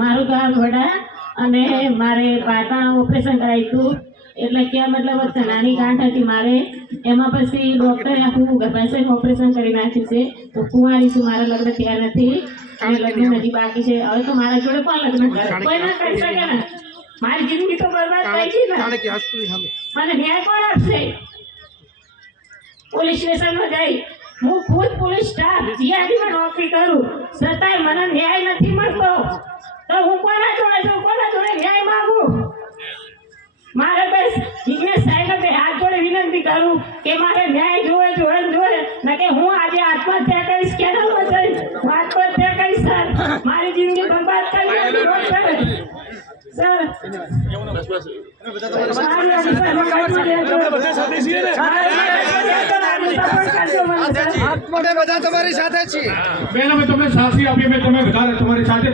મારું ગામ વડા અને મારે પાટણ ઓપરેશન કરાવ્યું હતું. એટલે ક્યાં મતલબ નાની ગાંઠ હતી મારે. એમાં પછી ડોક્ટરે આખું ગર્ભાશયનું ઓપરેશન કરી નાખ્યું છે. તો કુંવારી છું મારા લગ્ન થયા નથી. અને લગ્ન હજી બાકી છે. હવે તો મારા જોડે કોણ લગ્ન કોઈ ના કરી શકે ને મારી જિંદગી તો બરબાદ થઈ ગઈ ને. મને ન્યાય કોણ આપશે? પોલીસ સ્ટેશનમાં જઈ. હું ખુદ પોલીસ સ્ટાફ જીઆરડીમાં નોકરી કરું. છતાંય મને ન્યાય તો હું કોના જોડે છું? કોના જોડે ન્યાય માંગુ? મારે બસ જિજ્ઞેશ સાહેબને હાથ જોડે વિનંતી કરું કે મારે ન્યાય જોવે જોવે ને જોવે કે હું આજે આત્મહત્યા કરીશ? કેનાલમાં જઈશ હું આત્મહત્યા કરીશ સર. મારી જિંદગી બરબાદ કરી સર. બધા તમારી સાથે છીએ. બેન અમે તમને સાક્ષી આપી અમે તમે બધા તમારી સાથે